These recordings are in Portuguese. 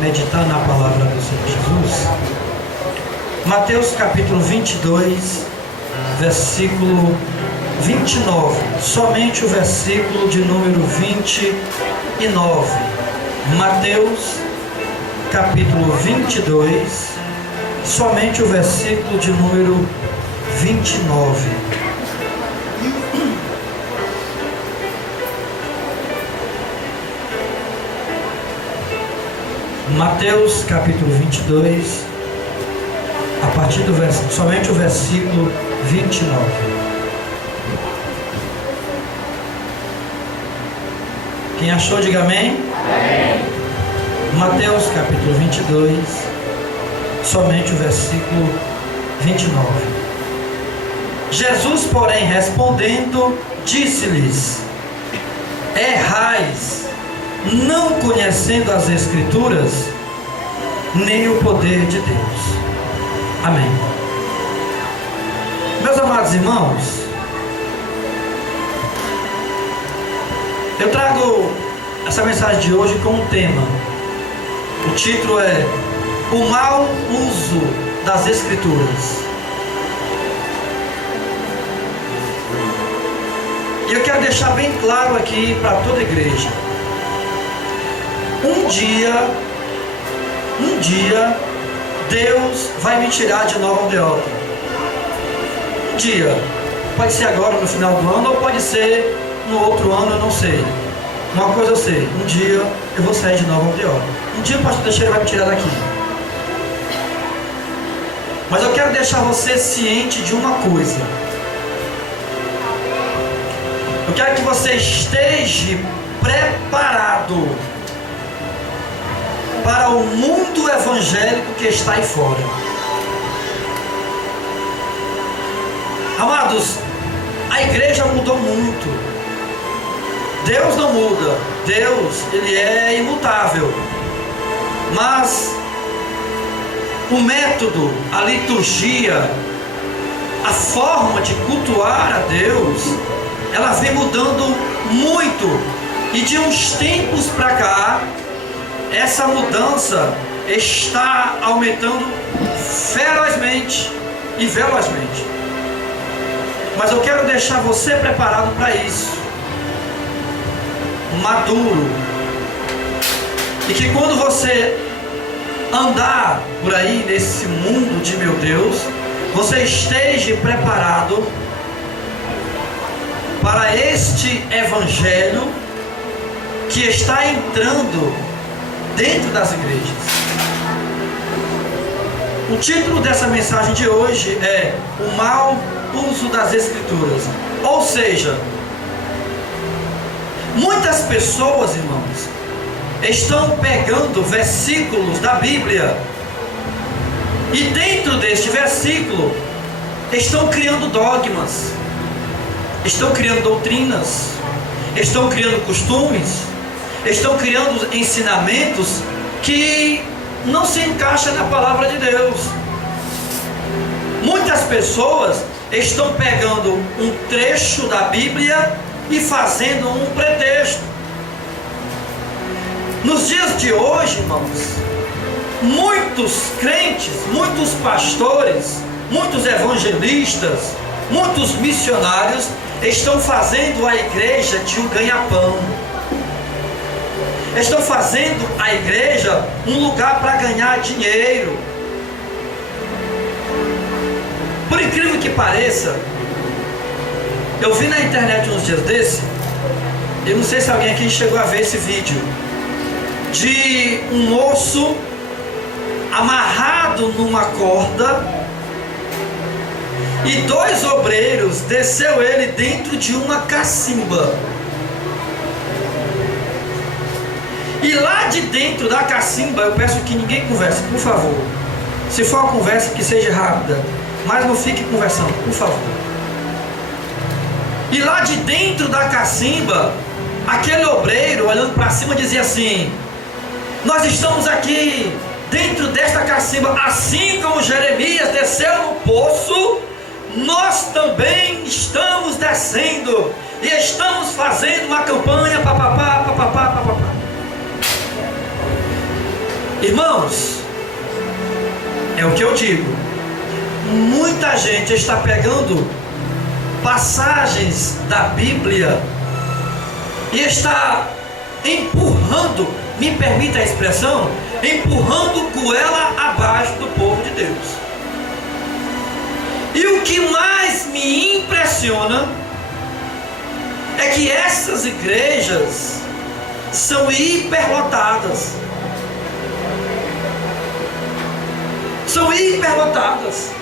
Meditar na palavra do Senhor Jesus. Mateus capítulo 22, versículo 29. Somente o versículo de número 29. Mateus capítulo 22, somente o versículo de número 29. Mateus capítulo 22, a partir do versículo, somente o versículo 29. Quem achou, diga amém. Amém. Mateus capítulo 22, somente o versículo 29. Jesus, porém, respondendo, disse-lhes: errais, não conhecendo as Escrituras, nem o poder de Deus. Amém. Meus amados irmãos, eu trago essa mensagem de hoje com um tema. O título é o mau uso das Escrituras. E eu quero deixar bem claro aqui para toda a igreja. Um dia, Deus vai me tirar de Nova Aldeota. Um dia, pode ser agora no final do ano, ou pode ser no outro ano, eu não sei. Uma coisa eu sei, um dia eu vou sair de Nova Aldeota. Um dia o pastor Teixeira vai me tirar daqui. Mas eu quero deixar você ciente de uma coisa. Eu quero que você esteja preparado para o mundo evangélico que está aí fora. Amados, a igreja mudou muito. Deus não muda. Deus, Ele é imutável. Mas o método, a liturgia, a forma de cultuar a Deus, ela vem mudando muito. E de uns tempos para cá, essa mudança está aumentando ferozmente e velozmente. Mas eu quero deixar você preparado para isso, maduro, e que quando você andar por aí nesse mundo de meu Deus, você esteja preparado para este evangelho que está entrando dentro das igrejas. O título dessa mensagem de hoje é o mau uso das Escrituras. Ou seja, muitas pessoas, irmãos, estão pegando versículos da Bíblia e dentro deste versículo estão criando dogmas, estão criando doutrinas, estão criando costumes, estão criando ensinamentos que não se encaixam na palavra de Deus. Muitas pessoas estão pegando um trecho da Bíblia e fazendo um pretexto. Nos dias de hoje, irmãos, muitos crentes, muitos pastores, muitos evangelistas, muitos missionários estão fazendo a igreja de um ganha-pão. Estão fazendo a igreja um lugar para ganhar dinheiro. Por incrível que pareça, eu vi na internet uns dias desses, eu não sei se alguém aqui chegou a ver esse vídeo, de um moço amarrado numa corda e dois obreiros desceu ele dentro de uma cacimba. E lá de dentro da cacimba, eu peço que ninguém converse, por favor. Se for uma conversa, que seja rápida, mas não fique conversando, por favor. E lá de dentro da cacimba, aquele obreiro, olhando para cima, dizia assim: nós estamos aqui dentro desta cacimba, assim como Jeremias desceu no poço, nós também estamos descendo e estamos fazendo uma campanha, papapá, papapá, papapá. Irmãos, é o que eu digo. Muita gente está pegando passagens da Bíblia e está empurrando, me permita a expressão, empurrando goela abaixo do povo de Deus. E o que mais me impressiona é que essas igrejas são hiperlotadas. São hiperlotadas.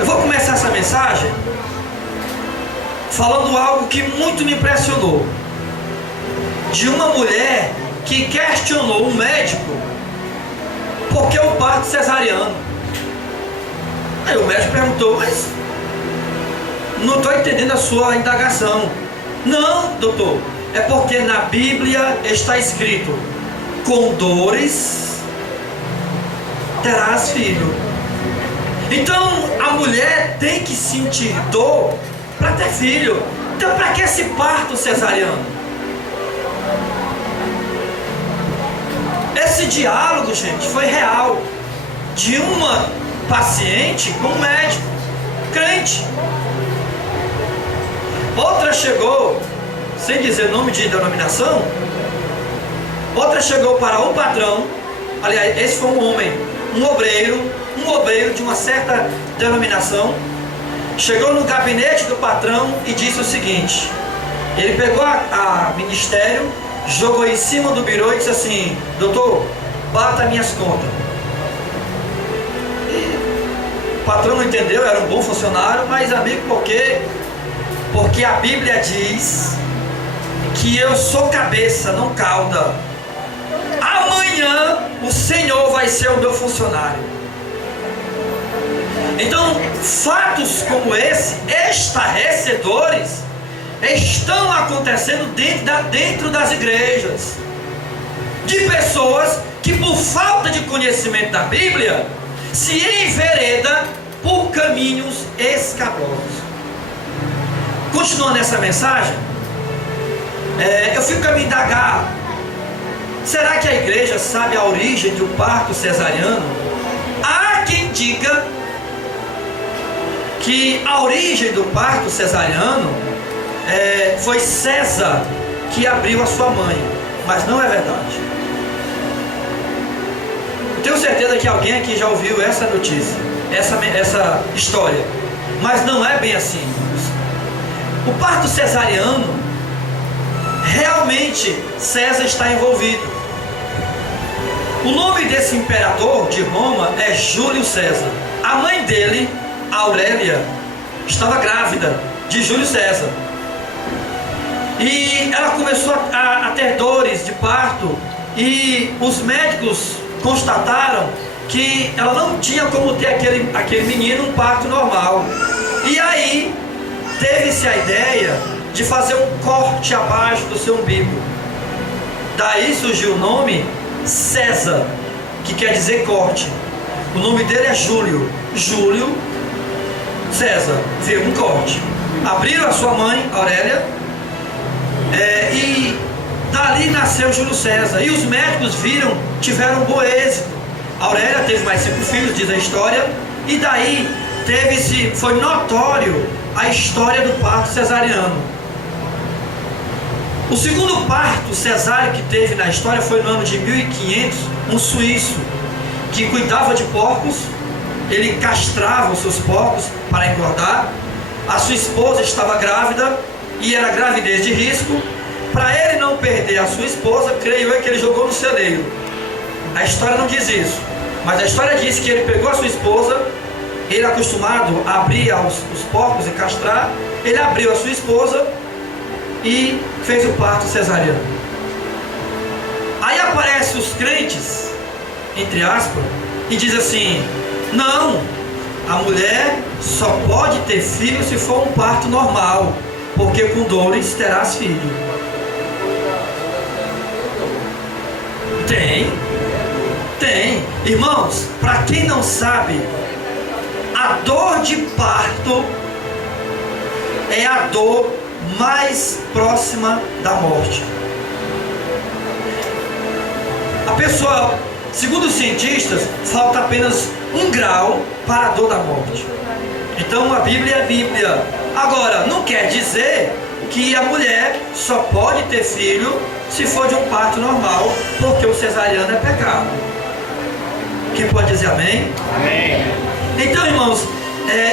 Eu vou começar essa mensagem falando algo que muito me impressionou. De uma mulher que questionou o médico por que o parto cesariano. Aí o médico perguntou, mas não estou entendendo a sua indagação. Não, doutor, é porque na Bíblia está escrito: com dores terás filho. Então a mulher tem que sentir dor para ter filho. Então para que esse parto cesariano? Esse diálogo, gente, foi real, de uma paciente com um médico crente. Outra chegou, sem dizer nome de denominação, outra chegou para o patrão. Aliás, esse foi um homem, um obreiro de uma certa denominação. Chegou no gabinete do patrão e disse o seguinte: ele pegou a ministério, jogou em cima do birô e disse assim: doutor, bata minhas contas. E o patrão não entendeu, era um bom funcionário, mas amigo, porque a Bíblia diz que eu sou cabeça, não cauda. Amanhã o Senhor vai ser o meu funcionário. Então, fatos como esse, estarrecedores, estão acontecendo dentro das igrejas, de pessoas que, por falta de conhecimento da Bíblia, se enveredam por caminhos escabrosos. Continuando essa mensagem, eu fico a me indagar: será que a igreja sabe a origem do parto cesariano? Há quem diga que a origem do parto cesariano foi César que abriu a sua mãe, mas não é verdade. Eu tenho certeza que alguém aqui já ouviu essa notícia, essa história, mas não é bem assim. O parto cesariano, realmente César está envolvido. O nome desse imperador de Roma é Júlio César. A mãe dele, Aurélia, estava grávida de Júlio César. E ela começou a ter dores de parto, e os médicos constataram que ela não tinha como ter aquele menino um parto normal. E aí teve-se a ideia de fazer um corte abaixo do seu umbigo. Daí surgiu o nome César, que quer dizer corte. O nome dele é Júlio César, veio um corte. Abriram a sua mãe, Aurélia, e dali nasceu Júlio César. E os médicos tiveram um bom êxito. Aurélia teve mais 5 filhos, diz a história. E daí foi notório a história do parto cesariano. O segundo parto cesáreo que teve na história foi no ano de 1500, um suíço que cuidava de porcos. Ele castrava os seus porcos para engordar. A sua esposa estava grávida e era gravidez de risco. Para ele não perder a sua esposa, creio eu que ele jogou no celeiro. A história não diz isso, mas a história diz que ele pegou a sua esposa. Ele, acostumado a abrir os porcos e castrar, ele abriu a sua esposa e fez o parto cesariano. Aí aparecem os crentes, entre aspas, e diz assim: não, a mulher só pode ter filho se for um parto normal, porque com dores terás filho. Tem. Irmãos, para quem não sabe, a dor de parto é a dor mais próxima da morte. A pessoa, segundo os cientistas, falta apenas 1 grau para a dor da morte. Então a Bíblia é a Bíblia. Agora, não quer dizer que a mulher só pode ter filho se for de um parto normal, porque o cesariano é pecado. Quem pode dizer amém? Amém. Então, irmãos,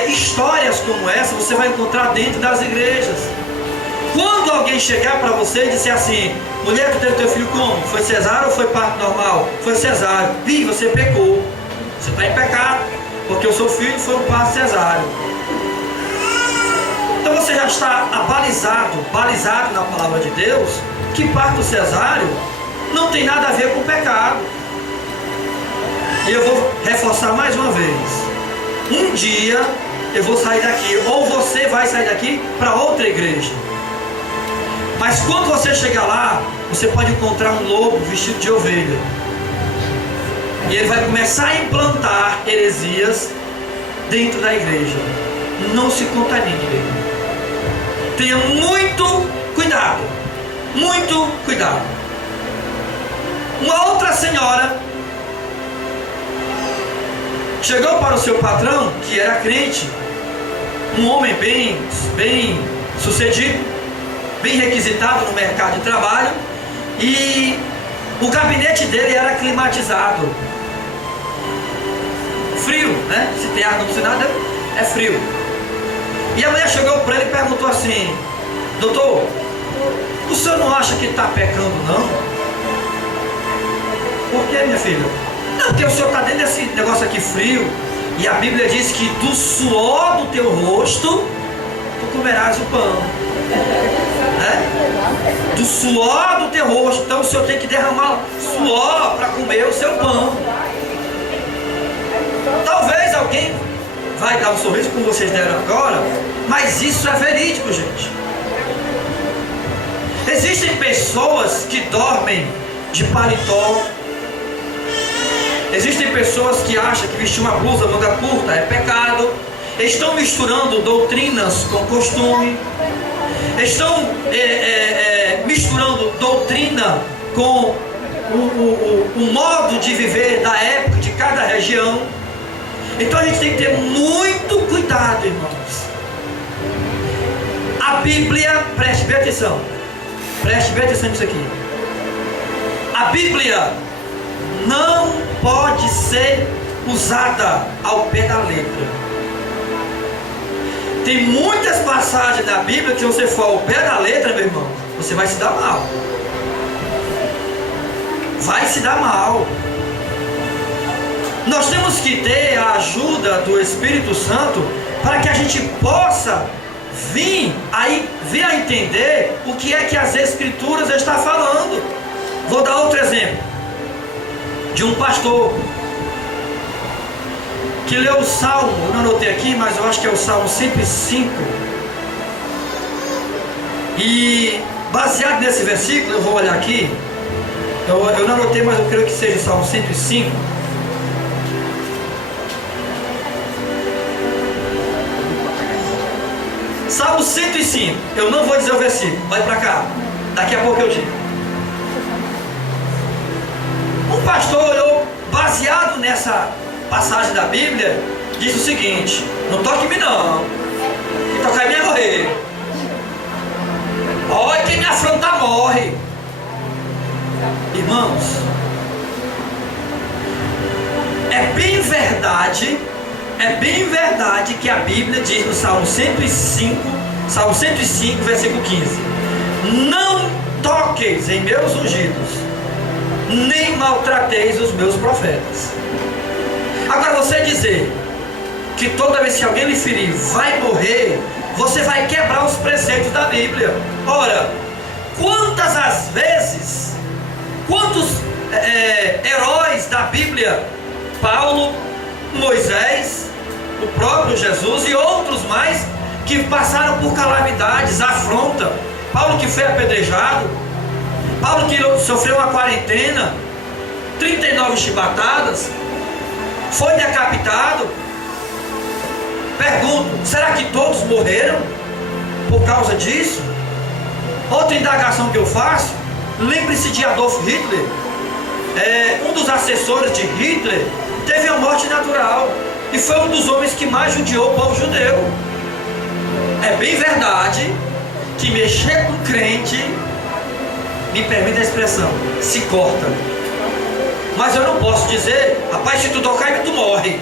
histórias como essa você vai encontrar dentro das igrejas. Quando alguém chegar para você e disser assim: mulher, tu teve teu filho como? Foi cesárea ou foi parto normal? Foi cesárea. Você pecou. Você está em pecado, porque o seu filho foi um parto cesáreo. Então você já está balizado na palavra de Deus, que parto cesáreo não tem nada a ver com pecado. E eu vou reforçar mais uma vez: um dia eu vou sair daqui, ou você vai sair daqui para outra igreja. Mas quando você chegar lá, você pode encontrar um lobo vestido de ovelha. E ele vai começar a implantar heresias dentro da igreja. Não se contamine. Tenha muito cuidado. Muito cuidado. Uma outra senhora chegou para o seu patrão, que era crente, um homem bem sucedido, bem requisitado no mercado de trabalho, e o gabinete dele era climatizado. Frio, né? Se tem ar-condicionado, é frio. E a mulher chegou para ele e perguntou assim: doutor, o senhor não acha que está pecando, não? Por que, minha filha? Não, porque o senhor está dentro desse negócio aqui frio, e a Bíblia diz que do suor do teu rosto tu comerás o pão. Do suor do teu rosto. Então o senhor tem que derramar suor para comer o seu pão. Talvez alguém vai dar um sorriso como vocês deram agora, mas isso é verídico, gente. Existem pessoas que dormem de paletó. Existem pessoas que acham que vestir uma blusa manga curta é pecado. Estão misturando doutrinas com costume. Estão misturando doutrina com o modo de viver da época, de cada região. Então a gente tem que ter muito cuidado, irmãos. A Bíblia, preste bem atenção nisso aqui. A Bíblia não pode ser usada ao pé da letra. Tem muitas passagens da Bíblia que, se você for ao pé da letra, meu irmão, você vai se dar mal. Vai se dar mal. Nós temos que ter a ajuda do Espírito Santo para que a gente possa vir a entender o que é que as Escrituras estão falando. Vou dar outro exemplo de um pastor que leu o Salmo, eu não anotei aqui, mas eu acho que é o Salmo 105. E baseado nesse versículo, eu vou olhar aqui. Eu não anotei, mas eu creio que seja o Salmo 105. Salmo 105. Eu não vou dizer o versículo, vai para cá. Daqui a pouco eu digo. Um pastor olhou, baseado nessa passagem da Bíblia, diz o seguinte: não toque em mim não, quem tocar em mim é morrer. Olha, quem me afrontar morre. Irmãos, é bem verdade que a Bíblia diz no Salmo 105, versículo 15: não toqueis em meus ungidos, nem maltrateis os meus profetas. Agora, você dizer que toda vez que alguém lhe ferir vai morrer, você vai quebrar os preceitos da Bíblia. Ora, quantas as vezes, quantos heróis da Bíblia, Paulo, Moisés, o próprio Jesus e outros mais, que passaram por calamidades, afronta. Paulo que foi apedrejado, Paulo que sofreu uma quarentena, 39 chibatadas, foi decapitado. Pergunto, será que todos morreram por causa disso? Outra indagação que eu faço: lembre-se de Adolf Hitler. um dos assessores de Hitler teve a morte natural e foi um dos homens que mais judiou o povo judeu. É bem verdade que mexer com crente, me permite a expressão, se corta. Mas eu não posso dizer, rapaz, se tu tocar em mim, tu morre.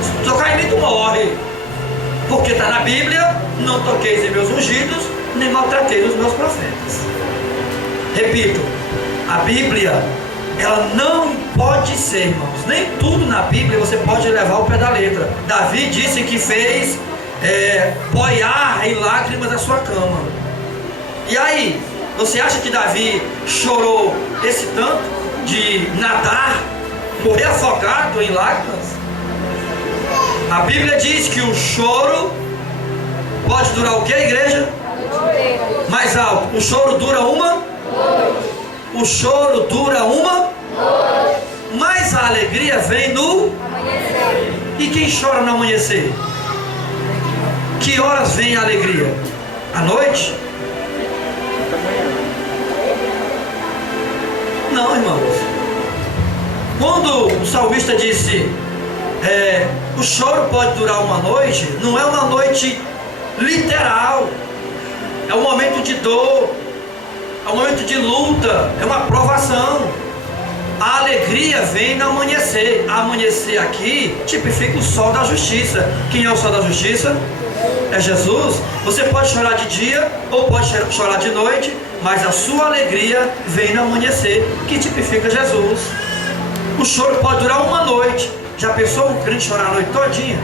Se tu tocar em mim, tu morre. Porque está na Bíblia, não toqueis em meus ungidos, nem maltrateis os meus profetas. Repito, a Bíblia, ela não pode ser, irmãos, nem tudo na Bíblia você pode levar ao pé da letra. Davi disse que fez boiar em lágrimas a sua cama. E aí, você acha que Davi chorou esse tanto de nadar, morrer afogado em lágrimas? A Bíblia diz que o choro pode durar o que, igreja? Mais alto. O choro dura uma? O choro dura uma? Mas a alegria vem no amanhecer. E quem chora no amanhecer? Que horas vem a alegria? À noite? Não, irmãos. Quando o salmista disse o choro pode durar uma noite, não é uma noite literal, é um momento de dor, é um momento de luta, é uma provação. A alegria vem no amanhecer. Amanhecer aqui tipifica o sol da justiça. Quem é o sol da justiça? É Jesus. Você pode chorar de dia ou pode chorar de noite, mas a sua alegria vem no amanhecer, que tipifica Jesus. O choro pode durar uma noite. Já pensou um crente chorar a noite todinha?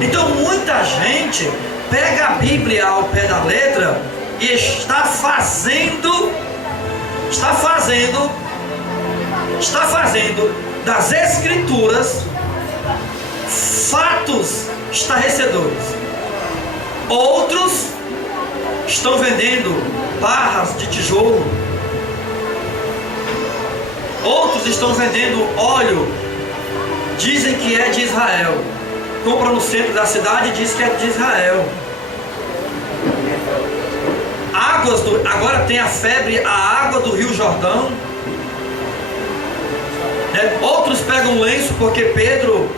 Então muita gente pega a Bíblia ao pé da letra e está fazendo das Escrituras fatos estarrecedores. Outros estão vendendo barras de tijolo. Outros estão vendendo óleo. Dizem que é de Israel. Compra no centro da cidade e diz que é de Israel. Agora tem a febre, a água do Rio Jordão. Outros pegam lenço porque Pedro,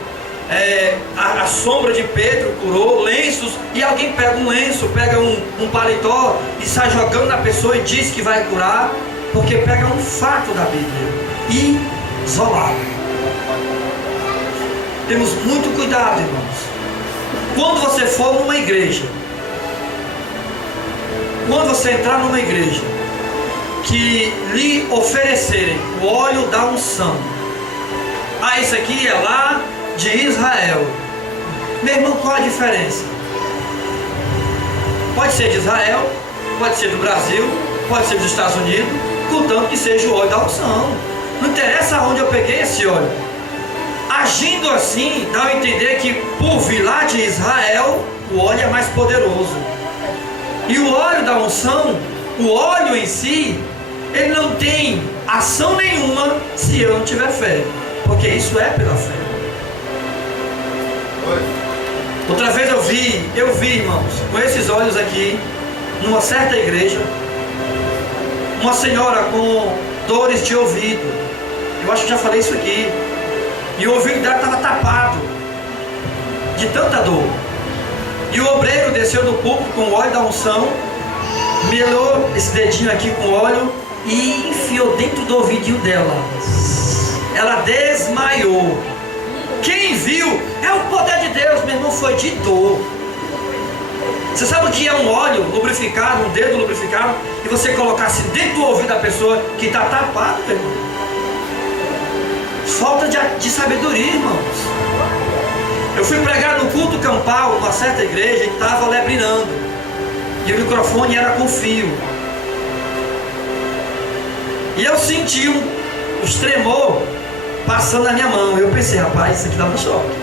a sombra de Pedro curou, lenços, e alguém pega um lenço, pega um paletó e sai jogando na pessoa e diz que vai curar, porque pega um fato da Bíblia isolado. Temos muito cuidado, irmãos. Quando você for numa igreja, quando você entrar numa igreja que lhe oferecerem o óleo da unção, isso aqui é lá de Israel. Meu irmão, qual a diferença? Pode ser de Israel, pode ser do Brasil, pode ser dos Estados Unidos, contanto que seja o óleo da unção. Não interessa onde eu peguei esse óleo. Agindo assim, dá a entender que por vir lá de Israel, o óleo é mais poderoso. E o óleo da unção, o óleo em si, ele não tem ação nenhuma se eu não tiver fé. Porque isso é pela fé. Outra vez eu vi, irmãos, com esses olhos aqui, numa certa igreja, uma senhora com dores de ouvido. Eu acho que já falei isso aqui. E o ouvido dela estava tapado de tanta dor. E o obreiro desceu do púlpito com o óleo da unção, melou esse dedinho aqui com óleo e enfiou dentro do ouvidinho dela. Ela desmaiou. Quem viu? É o poder de Deus, meu irmão, foi de dor. Você sabe o que é um óleo lubrificado, um dedo lubrificado, e você colocasse dentro do ouvido da pessoa que está tapado, meu irmão? Falta de sabedoria, irmãos. Eu fui pregar no culto campal, numa certa igreja, e estava lebrinando. E o microfone era com fio. E eu senti os tremor passando na minha mão. Eu pensei, rapaz, isso aqui dá um choque.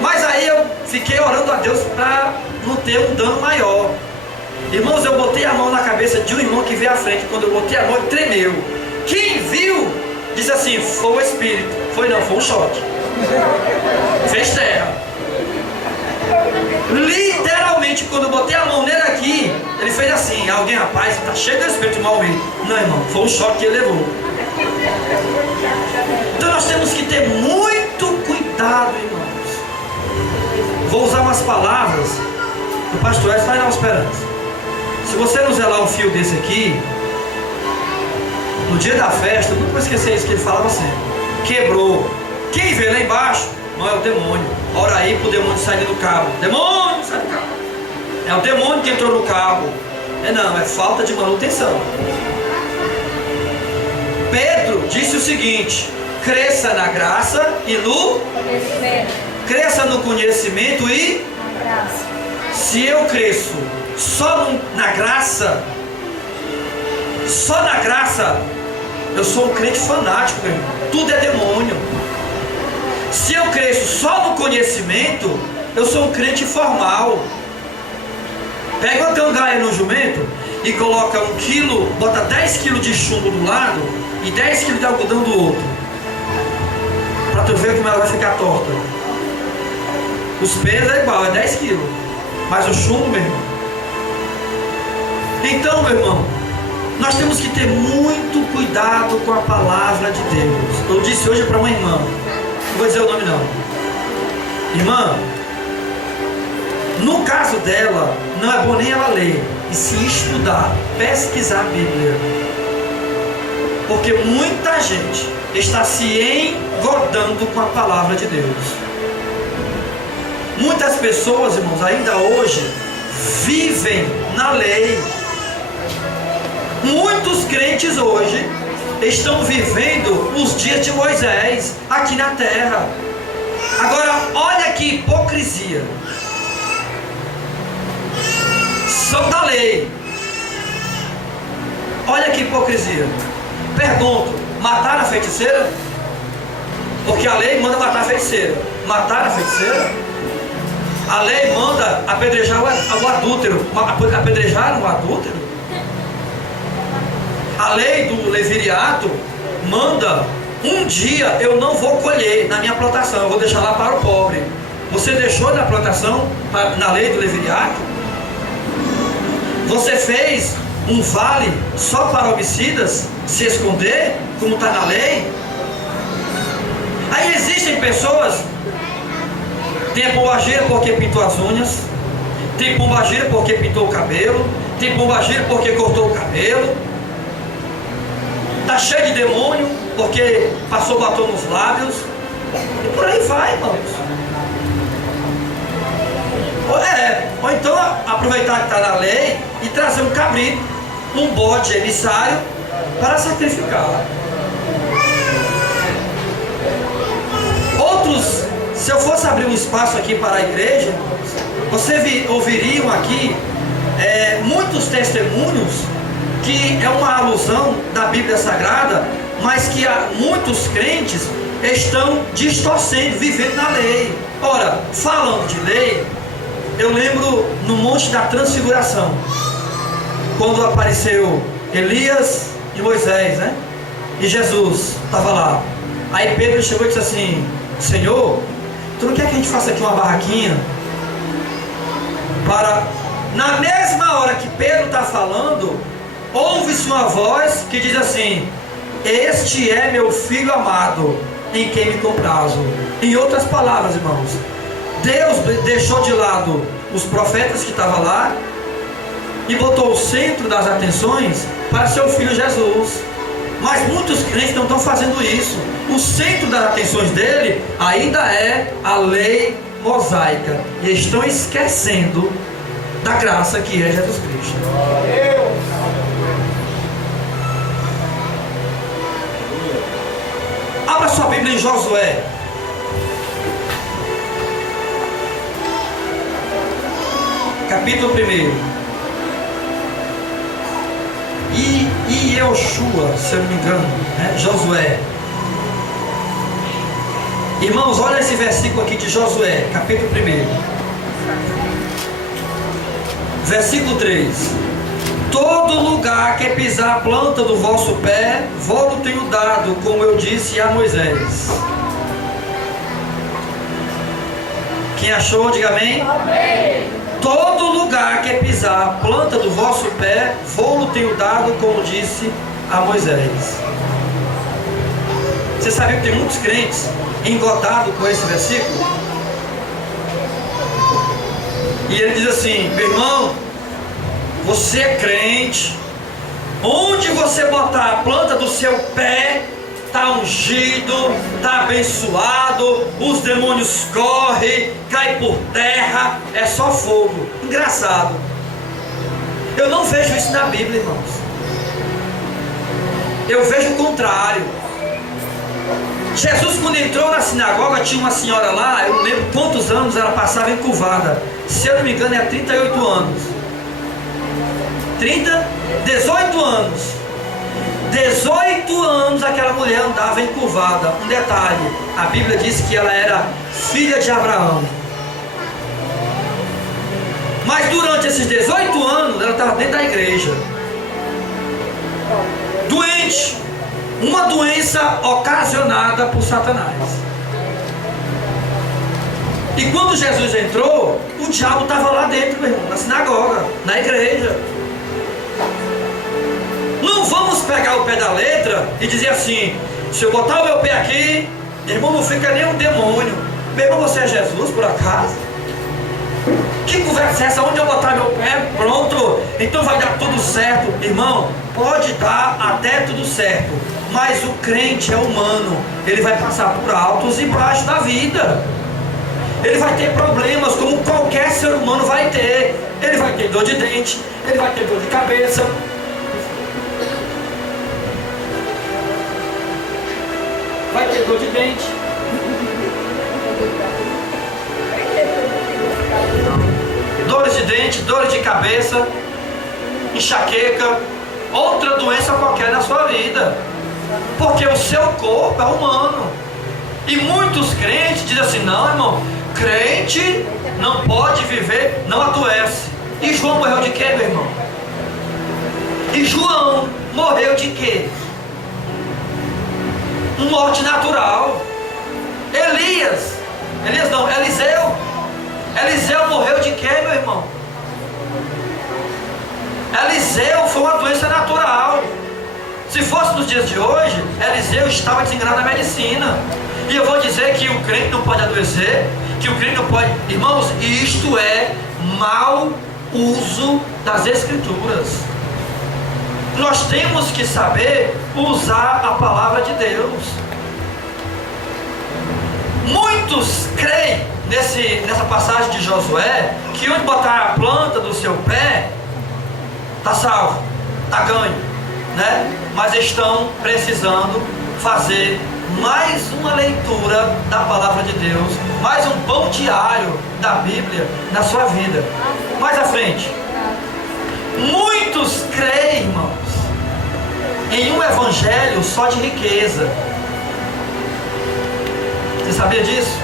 Mas aí eu fiquei orando a Deus para não ter um dano maior. Irmãos, eu botei a mão na cabeça de um irmão que veio à frente. Quando eu botei a mão, ele tremeu. Quem viu, disse assim, foi o Espírito. Foi não, foi um choque. Fez terra. Literalmente quando eu botei a mão nele aqui, ele fez assim. Alguém, rapaz, está cheio de espírito mal meio. Não, irmão, foi um choque que ele levou. Então nós temos que ter muito cuidado, irmãos. Vou usar umas palavras do pastor Edson, vai dar uma esperança. Se você não zelar um fio desse aqui, no dia da festa, nunca vou esquecer isso que ele falava sempre. Quebrou. Quem vê lá embaixo, não é o demônio. Ora aí pro demônio sair do cabo. Demônio, sai do cabo. É o demônio que entrou no cabo. Não, é falta de manutenção. Pedro disse o seguinte: cresça na graça e no conhecimento. Cresça no conhecimento e na graça. Se eu cresço só na graça, eu sou um crente fanático, meu irmão. Tudo é demônio. Se eu cresço só no conhecimento, eu sou um crente formal. Pega uma cangaia no jumento e coloca 1 quilo, bota 10 quilos de chumbo do lado e 10 quilos de algodão do outro, para tu ver como ela vai ficar torta. Os pesos é igual, é 10 quilos, mas o chumbo, meu irmão. Então, meu irmão, nós temos que ter muito cuidado com a palavra de Deus. Eu disse hoje para uma irmã, não vou dizer o nome não. Irmã, no caso dela, não é bom nem ela ler, e se estudar, pesquisar a Bíblia. Porque muita gente está se engodando com a palavra de Deus. Muitas pessoas, irmãos, ainda hoje, vivem na lei. Muitos crentes hoje estão vivendo os dias de Moisés aqui na terra. Agora, olha que hipocrisia. São da lei. Olha que hipocrisia. Pergunto, mataram a feiticeira? Porque a lei manda matar a feiticeira. Mataram a feiticeira? A lei manda apedrejar o adúltero. Apedrejaram o adúltero? A lei do levirato manda: um dia eu não vou colher na minha plantação, eu vou deixar lá para o pobre. Você deixou na plantação, na lei do levirato? Você fez um vale só para homicidas se esconder, como está na lei? Aí existem pessoas, tem a pombagira porque pintou as unhas, tem pombagira porque pintou o cabelo, tem pombagira porque cortou o cabelo, está cheio de demônio porque passou batom nos lábios, e por aí vai, irmãos. Ou então aproveitar que está na lei e trazer um cabrito, um bode emissário para sacrificar. Outros, se eu fosse abrir um espaço aqui para a igreja, você ouviriam aqui muitos testemunhos que é uma alusão da Bíblia Sagrada, mas que muitos crentes estão distorcendo, vivendo na lei. Ora, falando de lei, eu lembro no Monte da Transfiguração, quando apareceu Elias e Moisés, né? E Jesus estava lá. Aí Pedro chegou e disse assim: Senhor, tu não quer que a gente faça aqui uma barraquinha? Na mesma hora que Pedro está falando, ouve-se uma voz que diz assim: este é meu filho amado, em quem me comprazo. Em outras palavras, irmãos, Deus deixou de lado os profetas que estavam lá e botou o centro das atenções para seu filho Jesus. Mas muitos crentes não estão fazendo isso. O centro das atenções dele ainda é a lei mosaica, e estão esquecendo da graça que é Jesus Cristo. Abra sua Bíblia em Josué. Capítulo 1. E Yoshua, se eu não me engano, né? Josué. Irmãos, olha esse versículo aqui de Josué, capítulo 1. Versículo 3. Todo lugar que pisar a planta do vosso pé, vou-lo tenho dado, como eu disse a Moisés. Quem achou, diga amém. Amém. todo lugar que pisar a planta do vosso pé, vou-lo tenho dado, como disse a Moisés. Você sabia que tem muitos crentes engodados com esse versículo? E ele diz assim: meu irmão, você é crente, onde você botar a planta do seu pé, está ungido, está abençoado, os demônios correm, caem por terra, é só fogo. Engraçado, eu não vejo isso na Bíblia, irmãos. Eu vejo o contrário. Jesus, quando entrou na sinagoga, tinha uma senhora lá, eu não lembro quantos anos ela passava encurvada. Se eu não me engano, é 38 anos. 18 anos. 18 anos aquela mulher andava encurvada. Um detalhe, a Bíblia diz que ela era filha de Abraão. Mas durante esses 18 anos, ela estava dentro da igreja, doente. Uma doença ocasionada por Satanás. E quando Jesus entrou, o diabo estava lá dentro, meu irmão, na sinagoga, na igreja. Não vamos pegar o pé da letra e dizer assim: se eu botar o meu pé aqui, meu irmão, não fica nem um demônio. Meu irmão, você é Jesus, por acaso? Que conversa é essa? Onde eu botar meu pé? Pronto, então vai dar tudo certo. Irmão, pode dar até tudo certo, mas o crente é humano. Ele vai passar por altos e baixos da vida. Ele vai ter problemas como qualquer ser humano vai ter. Ele vai ter dor de dente, ele vai ter dor de cabeça, vai ter dor de dente, dores de dente, dores de cabeça, enxaqueca, outra doença qualquer na sua vida, porque o seu corpo é humano. E muitos crentes dizem assim: não, irmão, crente não pode viver, não adoece. E João morreu de quê, meu irmão? E João morreu de quê? Morte natural. Eliseu morreu de quê, meu irmão? Eliseu foi uma doença natural. Se fosse nos dias de hoje, Eliseu estava desenganado na medicina. E eu vou dizer que o crente não pode adoecer, que o crente não pode... Irmãos, isto é mau uso das Escrituras. Nós temos que saber usar a palavra de Deus. Muitos creem nessa passagem de Josué que onde botar a planta do seu pé está salvo, está ganho, né? Mas estão precisando fazer mais uma leitura da palavra de Deus, mais um pão diário da Bíblia na sua vida. Mais à frente, muitos creem, irmãos, em um evangelho só de riqueza. Você sabia disso?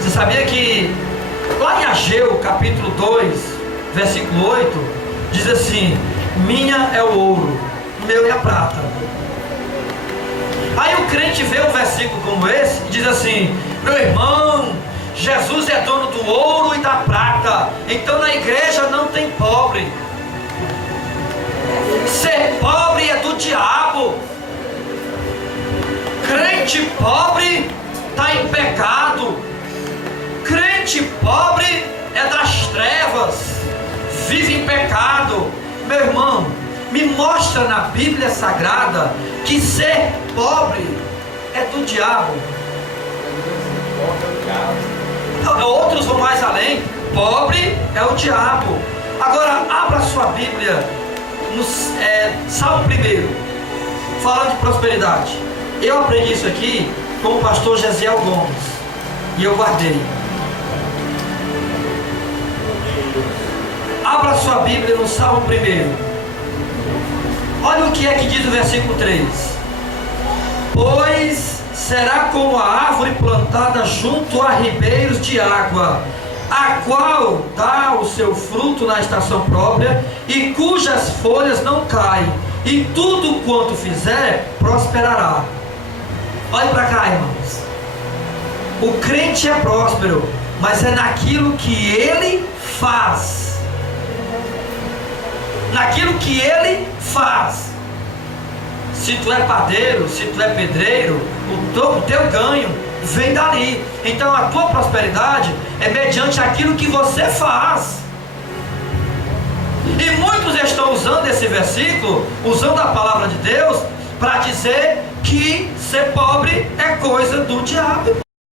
Você sabia que lá em Ageu capítulo 2 versículo 8 diz assim: minha é o ouro, meu é a prata. Aí o crente vê um versículo como esse e diz assim: meu irmão, Jesus é dono do ouro e da prata, então na igreja não tem pobre. Ser pobre é do diabo. Crente pobre está em pecado. Crente pobre é das trevas, vive em pecado. Meu irmão, me mostra na Bíblia Sagrada que ser pobre é do diabo. Outros vão mais além: pobre é o diabo. Agora abra sua Bíblia no Salmo 1, falando de prosperidade. Eu aprendi isso aqui com o pastor Gesiel Gomes e eu guardei. Abra sua Bíblia no Salmo 1. Olha o que é que diz o versículo 3: pois será como a árvore plantada junto a ribeiros de água, a qual dá o seu fruto na estação própria, e cujas folhas não caem, e tudo quanto fizer prosperará. Olhe para cá, irmãos. O crente é próspero mas é naquilo que ele faz. Naquilo que ele faz. Se tu é padeiro, se tu é pedreiro, o teu ganho vem dali. Então a tua prosperidade é mediante aquilo que você faz. E muitos estão usando esse versículo, usando a palavra de Deus, para dizer que ser pobre é coisa do diabo.